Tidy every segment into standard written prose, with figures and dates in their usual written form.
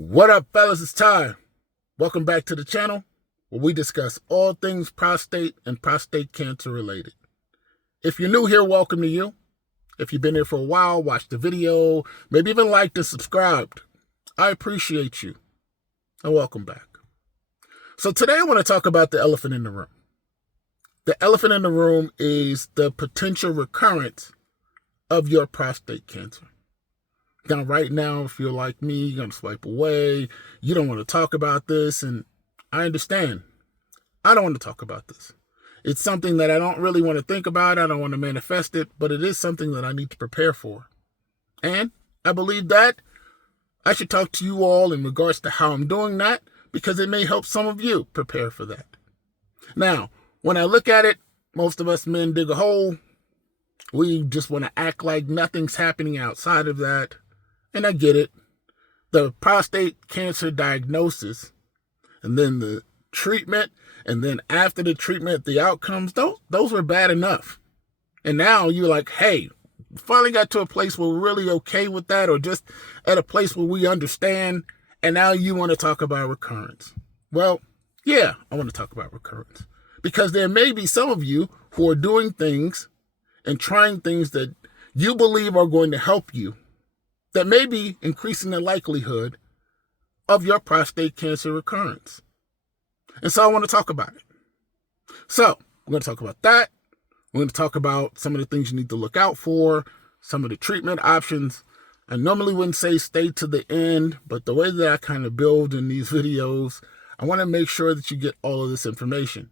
What up, fellas? It's Ty. Welcome back to the channel where we discuss all things prostate and prostate cancer related. If you're new here, welcome to you. If you've been here for a while, watched the video, maybe even liked and subscribed, I appreciate you. And welcome back. So today I want to talk about the elephant in the room. The elephant in the room is the potential recurrence of your prostate cancer. Now, right now, if you're like me, you're going to swipe away. You don't want to talk about this, and I understand. I don't want to talk about this. It's something that I don't really want to think about. I don't want to manifest it, but it is something that I need to prepare for. And I believe that I should talk to you all in regards to how I'm doing that, because it may help some of you prepare for that. Now, when I look at it, most of us men dig a hole. We just want to act like nothing's happening outside of that. And I get it. The prostate cancer diagnosis, and then the treatment, and then after the treatment, the outcomes, those were bad enough. And now you're like, hey, finally got to a place where we're really okay with that, or just at a place where we understand, and now you want to talk about recurrence. Well, yeah, I want to talk about recurrence. Because there may be some of you who are doing things and trying things that you believe are going to help you, that may be increasing the likelihood of your prostate cancer recurrence. And so I want to talk about it. So we're going to talk about that. We're going to talk about some of the things you need to look out for, some of the treatment options. I normally wouldn't say stay to the end, but the way that I kind of build in these videos, I want to make sure that you get all of this information.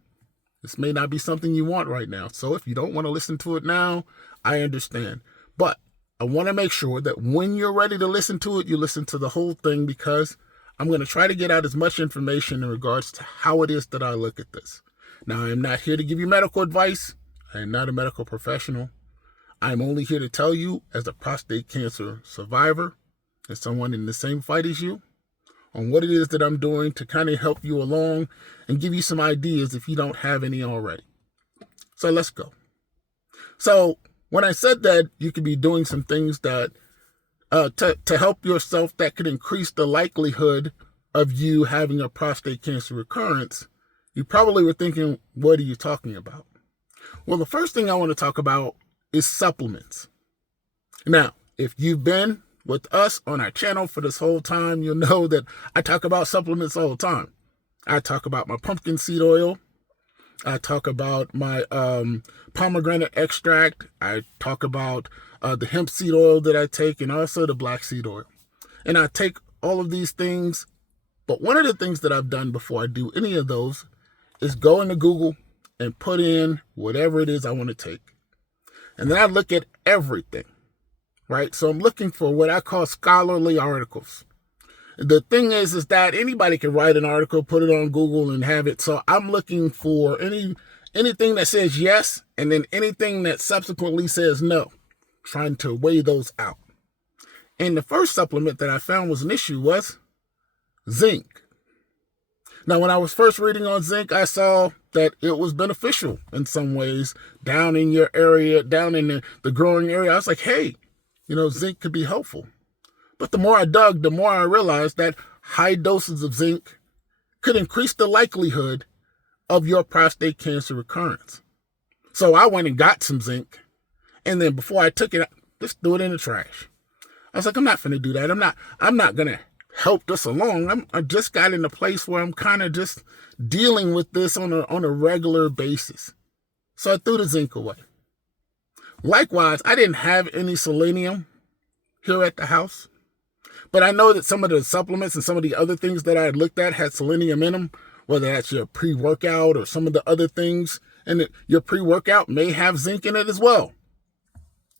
This may not be something you want right now. So if you don't want to listen to it now, I understand. But I want to make sure that when you're ready to listen to it, you listen to the whole thing, because I'm going to try to get out as much information in regards to how it is that I look at this. Now, I am not here to give you medical advice. I am not a medical professional. I'm only here to tell you, as a prostate cancer survivor and someone in the same fight as you, on what it is that I'm doing to kind of help you along and give you some ideas if you don't have any already. So let's go. So when I said that you could be doing some things that to help yourself that could increase the likelihood of you having a prostate cancer recurrence, you probably were thinking, what are you talking about? Well, the first thing I want to talk about is supplements. Now, if you've been with us on our channel for this whole time, you'll know that I talk about supplements all the time. I talk about my pumpkin seed oil. I talk about my pomegranate extract. I talk about the hemp seed oil that I take, and also the black seed oil. And I take all of these things. But one of the things that I've done before I do any of those is go into Google and put in whatever it is I want to take. And then I look at everything, right? So I'm looking for what I call scholarly articles. The thing is that anybody can write an article, put it on Google, and have it. So I'm looking for anything that says yes, and then anything that subsequently says no, trying to weigh those out. And the first supplement that I found was an issue was zinc. Now, when I was first reading on zinc, I saw that it was beneficial in some ways down in your area, down in the growing area. I was like, hey, zinc could be helpful. But the more I dug, the more I realized that high doses of zinc could increase the likelihood of your prostate cancer recurrence. So I went and got some zinc, and then before I took it, I just threw it in the trash. I was like, I'm not going to do that. I'm not going to help this along. I just got in a place where I'm kind of just dealing with this on a regular basis. So I threw the zinc away. Likewise, I didn't have any selenium here at the house. But I know that some of the supplements and some of the other things that I had looked at had selenium in them, whether that's your pre-workout or some of the other things. And your pre-workout may have zinc in it as well.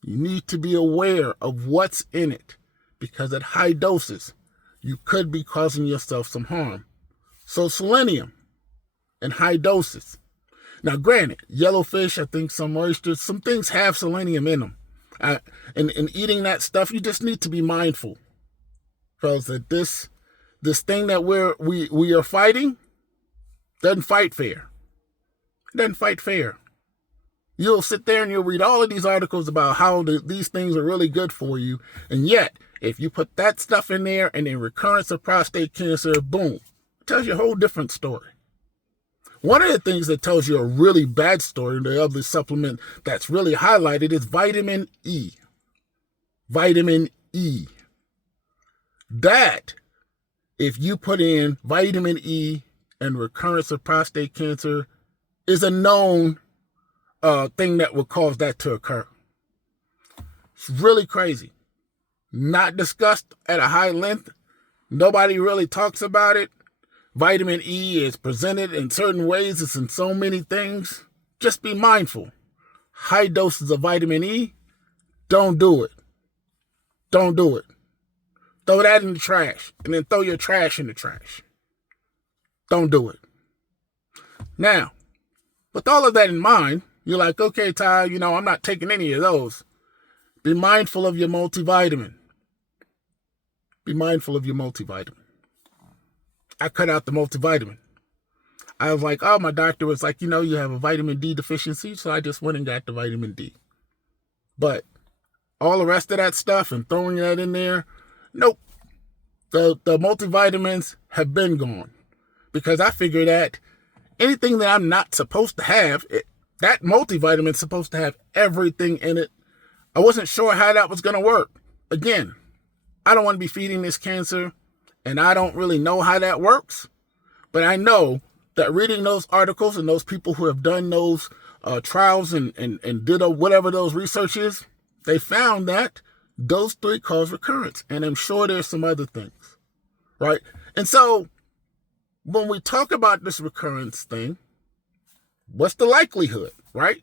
You need to be aware of what's in it, because at high doses, you could be causing yourself some harm. So selenium in high doses. Now, granted, yellowfish, I think some oysters, some things have selenium in them. And eating that stuff, you just need to be mindful, fellas, that this thing that we are fighting doesn't fight fair. It doesn't fight fair. You'll sit there and you'll read all of these articles about how these things are really good for you, and yet If you put that stuff in there and then recurrence of prostate cancer, boom, it tells you a whole different story. One of the things that tells you a really bad story, the other supplement that's really highlighted, is vitamin E. Vitamin E. That, if you put in vitamin E and recurrence of prostate cancer, is a known thing that will cause that to occur. It's really crazy. Not discussed at a high length. Nobody really talks about it. Vitamin E is presented in certain ways. It's in so many things. Just be mindful. High doses of vitamin E, don't do it. Don't do it. Throw that in the trash and then throw your trash in the trash. Don't do it. Now, with all of that in mind, you're like, okay, Ty, I'm not taking any of those. Be mindful of your multivitamin. Be mindful of your multivitamin. I cut out the multivitamin. I was like, my doctor was like, you have a vitamin D deficiency, so I just went and got the vitamin D. But all the rest of that stuff and throwing that in there, nope. The multivitamins have been gone because I figured that anything that I'm not supposed to have, that multivitamin is supposed to have everything in it. I wasn't sure how that was going to work. Again, I don't want to be feeding this cancer, and I don't really know how that works. But I know that reading those articles and those people who have done those trials and did whatever those research is, they found that those three cause recurrence. And I'm sure there's some other things, right? And so when we talk about this recurrence thing, what's the likelihood, right?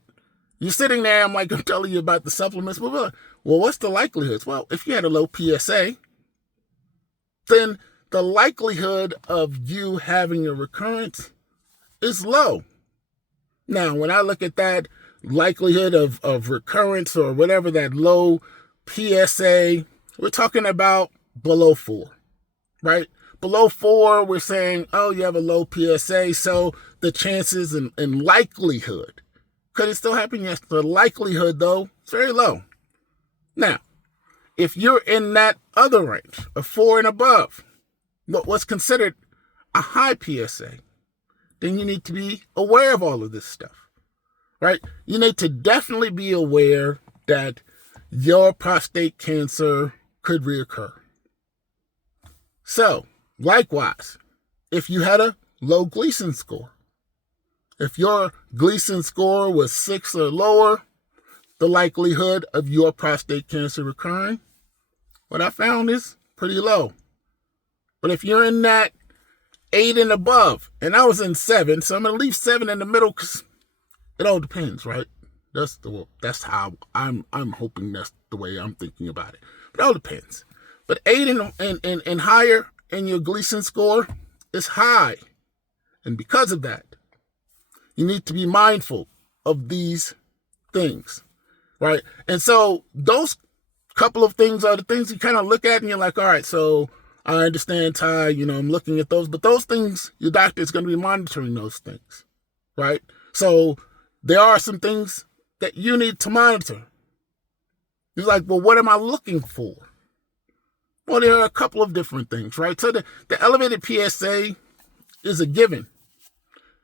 You're sitting there, I'm telling you about the supplements, but well, what's the likelihood? Well, if you had a low PSA, then the likelihood of you having a recurrence is low. Now, when I look at that likelihood of recurrence or whatever, that low PSA, we're talking about below 4, right? Below 4, we're saying, you have a low PSA, so the chances and likelihood, could it still happen? Yes, the likelihood, though, is very low. Now, if you're in that other range of 4 and above, what's considered a high PSA, then you need to be aware of all of this stuff, right? You need to definitely be aware that your prostate cancer could reoccur. So, likewise, if you had a low Gleason score, if your Gleason score was 6 or lower, the likelihood of your prostate cancer recurring, what I found is pretty low. But if you're in that 8 and above, and I was in 7, so I'm going to leave 7 in the middle because it all depends, right? That's how I'm hoping that's the way I'm thinking about it. But it all depends. But 8 and higher in your Gleason score is high. And because of that, you need to be mindful of these things, right? And so those couple of things are the things you kind of look at and you're like, all right, so I understand, Ty, I'm looking at those, but those things, your doctor is going to be monitoring those things, right? So there are some things that you need to monitor. You're like, well, what am I looking for? Well, there are a couple of different things, right? So the elevated PSA is a given.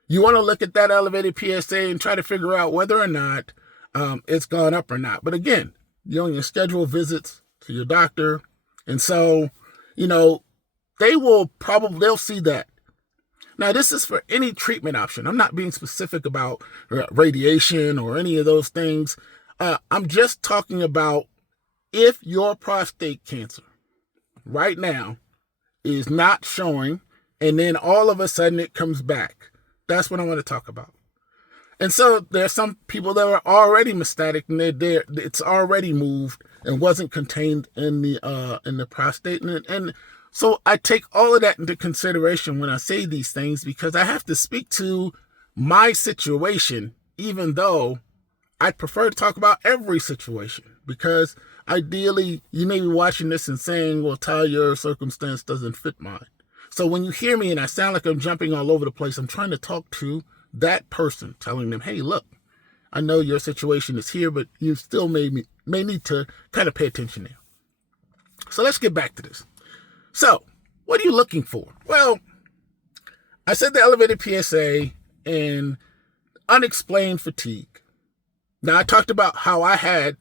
You want to look at that elevated PSA and try to figure out whether or not it's gone up or not. But again, you're on your scheduled visits to your doctor. And so, they'll see that. Now, this is for any treatment option. I'm not being specific about radiation or any of those things. I'm just talking about if your prostate cancer right now is not showing, and then all of a sudden it comes back. That's what I want to talk about. And so there are some people that are already metastatic and it's already moved and wasn't contained in the prostate. And so I take all of that into consideration when I say these things, because I have to speak to my situation, even though I prefer to talk about every situation, because ideally you may be watching this and saying, well, Ty, your circumstance doesn't fit mine. So when you hear me and I sound like I'm jumping all over the place, I'm trying to talk to that person, telling them, hey, look, I know your situation is here, but you still may need to kind of pay attention there. So let's get back to this. So what are you looking for? Well, I said the elevated PSA and unexplained fatigue. Now, I talked about how I had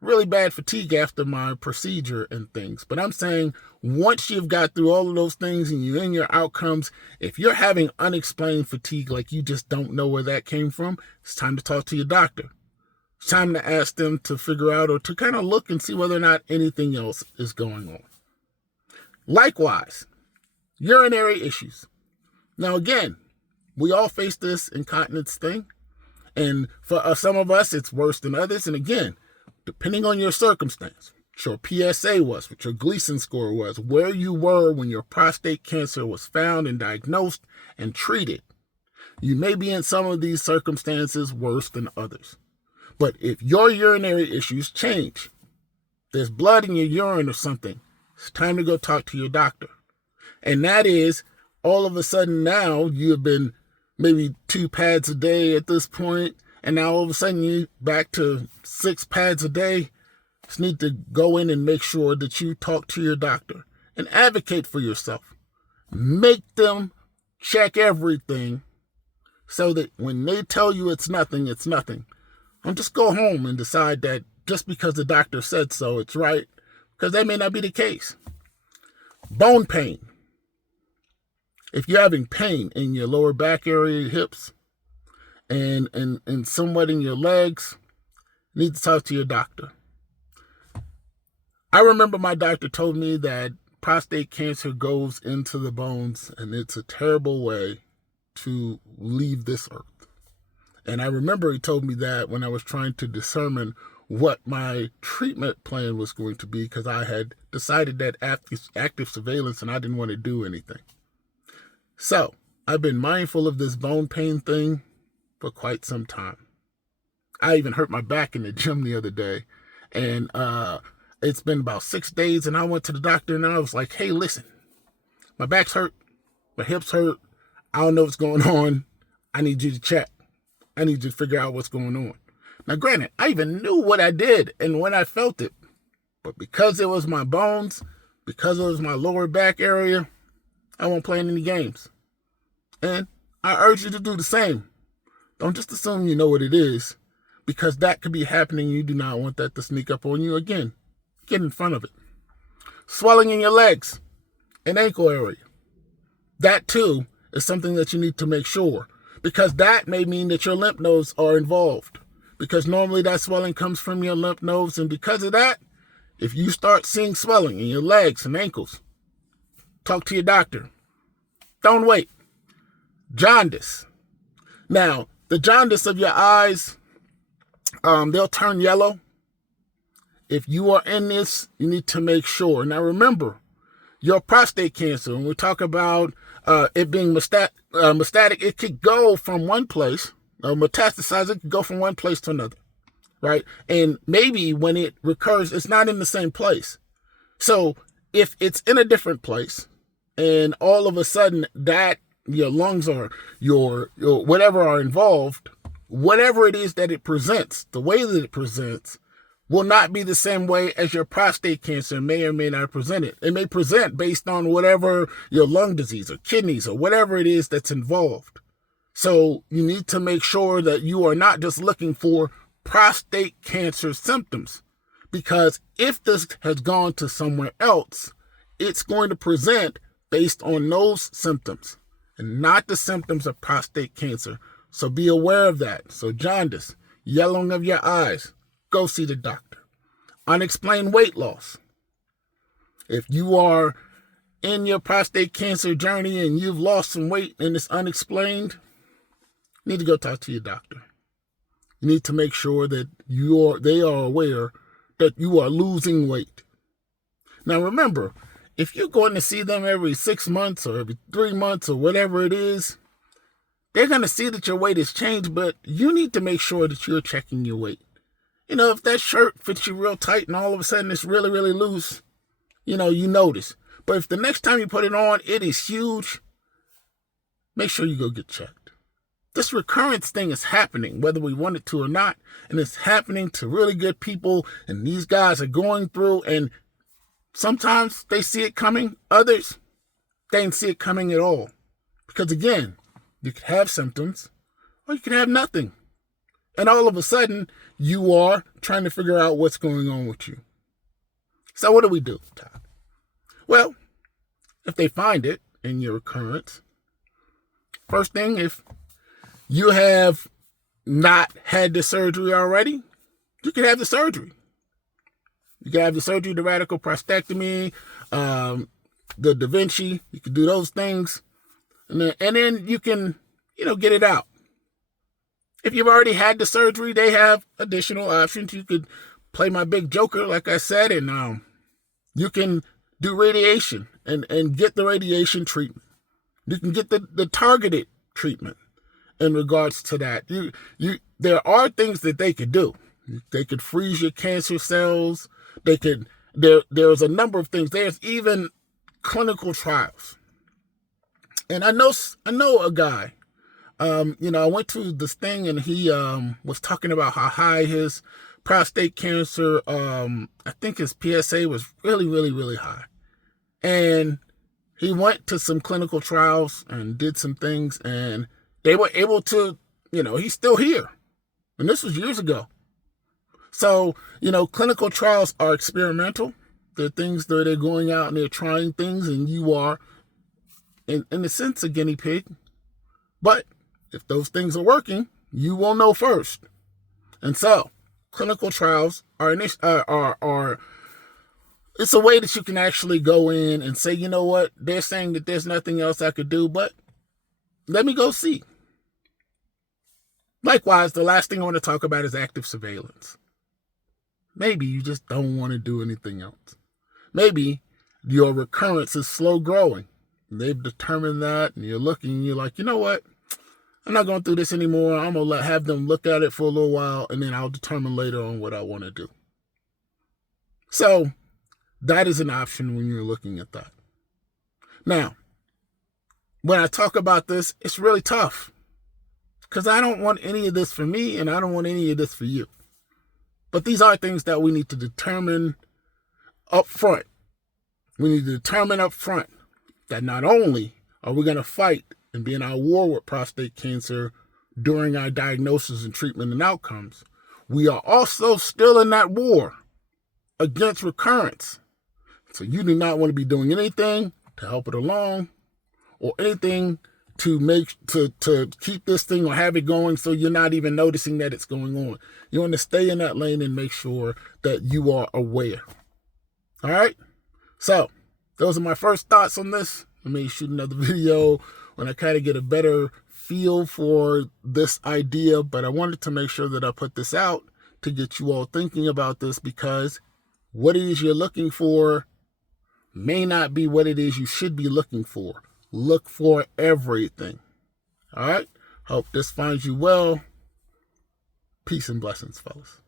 really bad fatigue after my procedure and things, but I'm saying once you've got through all of those things and you're in your outcomes, if you're having unexplained fatigue, like you just don't know where that came from, it's time to talk to your doctor. It's time to ask them to figure out or to kind of look and see whether or not anything else is going on. Likewise, urinary issues. Now, again, we all face this incontinence thing. And for some of us, it's worse than others. And again, depending on your circumstance, what your PSA was, what your Gleason score was, where you were when your prostate cancer was found and diagnosed and treated, you may be in some of these circumstances worse than others. But if your urinary issues change, there's blood in your urine or something, it's time to go talk to your doctor. And that is, all of a sudden now you have been maybe 2 pads a day at this point, and now all of a sudden you're back to 6 pads a day. Just need to go in and make sure that you talk to your doctor and advocate for yourself. Make them check everything so that when they tell you it's nothing, it's nothing. Don't just go home and decide that just because the doctor said so, it's right, because that may not be the case. Bone pain. If you're having pain in your lower back area, your hips, and somewhat in your legs, you need to talk to your doctor. I remember my doctor told me that prostate cancer goes into the bones, and it's a terrible way to leave this earth. And I remember he told me that when I was trying to determine what my treatment plan was going to be, because I had decided that active surveillance and I didn't want to do anything. So I've been mindful of this bone pain thing for quite some time. I even hurt my back in the gym the other day, and it's been about 6 days, and I went to the doctor and I was like, hey, listen, my back's hurt, my hips hurt, I don't know what's going on, I need you to check. I need you to figure out what's going on. Now, granted, I even knew what I did and when I felt it, but because it was my bones, because it was my lower back area, I won't play any games. And I urge you to do the same. Don't just assume you know what it is, because that could be happening. You do not want that to sneak up on you again. Get in front of it. Swelling in your legs and ankle area. That too is something that you need to make sure, because that may mean that your lymph nodes are involved, because normally that swelling comes from your lymph nodes. And because of that, if you start seeing swelling in your legs and ankles, talk to your doctor. Don't wait. Jaundice. Now, the jaundice of your eyes, they'll turn yellow. If you are in this, you need to make sure. Now, remember, your prostate cancer, when we talk about it being metastatic, it could go from one place, metastasize, it could go from one place to another, right? And maybe when it recurs, it's not in the same place. So if it's in a different place, and all of a sudden that your lungs or your whatever are involved, whatever it is that it presents, the way that it presents will not be the same way as your prostate cancer may or may not present it. It may present based on whatever your lung disease or kidneys or whatever it is that's involved. So you need to make sure that you are not just looking for prostate cancer symptoms, because if this has gone to somewhere else, it's going to present based on those symptoms and not the symptoms of prostate cancer. So be aware of that. So jaundice, yellowing of your eyes, go see the doctor. Unexplained weight loss. If you are in your prostate cancer journey and you've lost some weight and it's unexplained, you need to go talk to your doctor. You need to make sure that they are aware that you are losing weight. Now remember, if you're going to see them every 6 months or every 3 months or whatever it is, they're going to see that your weight has changed, but you need to make sure that you're checking your weight. You know, if that shirt fits you real tight and all of a sudden it's really, really loose, you notice. But if the next time you put it on, it is huge, make sure you go get checked. This recurrence thing is happening, whether we want it to or not, and it's happening to really good people, and these guys are going through, and Sometimes they see it coming. Others, they didn't see it coming at all. Because again, you could have symptoms or you could have nothing. And all of a sudden, you are trying to figure out what's going on with you. So what do we do, Todd? Well, if they find it in your recurrence, first thing, if you have not had the surgery already, you can have the surgery. You can have the surgery, the radical prostatectomy, the Da Vinci. You can do those things. And then you can, get it out. If you've already had the surgery, they have additional options. You could play my big joker, like I said, and you can do radiation and get the radiation treatment. You can get the targeted treatment in regards to that. There are things that they could do. They could freeze your cancer cells. There's a number of things. There's even clinical trials. And I know a guy. I went to this thing and he was talking about how high his prostate cancer, I think his PSA was really, really, really high. And he went to some clinical trials and did some things, and they were able to, he's still here. And this was years ago. So, clinical trials are experimental. They're things that they're going out and they're trying things, and you are, in a sense, a guinea pig. But if those things are working, you will know first. And so, clinical trials are it's a way that you can actually go in and say, you know what, they're saying that there's nothing else I could do, but let me go see. Likewise, the last thing I want to talk about is active surveillance. Maybe you just don't want to do anything else. Maybe your recurrence is slow growing. They've determined that, and you're looking, and you're like, you know what? I'm not going through this anymore. I'm going to have them look at it for a little while, and then I'll determine later on what I want to do. So that is an option when you're looking at that. Now, when I talk about this, it's really tough because I don't want any of this for me, and I don't want any of this for you. But these are things that we need to determine up front. We need to determine up front that not only are we going to fight and be in our war with prostate cancer during our diagnosis and treatment and outcomes, we are also still in that war against recurrence. So you do not want to be doing anything to help it along or anything to keep this thing or have it going so you're not even noticing that it's going on. You want to stay in that lane and make sure that you are aware. All right? So those are my first thoughts on this. I may shoot another video when I kind of get a better feel for this idea, but I wanted to make sure that I put this out to get you all thinking about this, because what it is you're looking for may not be what it is you should be looking for. Look for everything. All right? Hope this finds you well. Peace and blessings, fellas.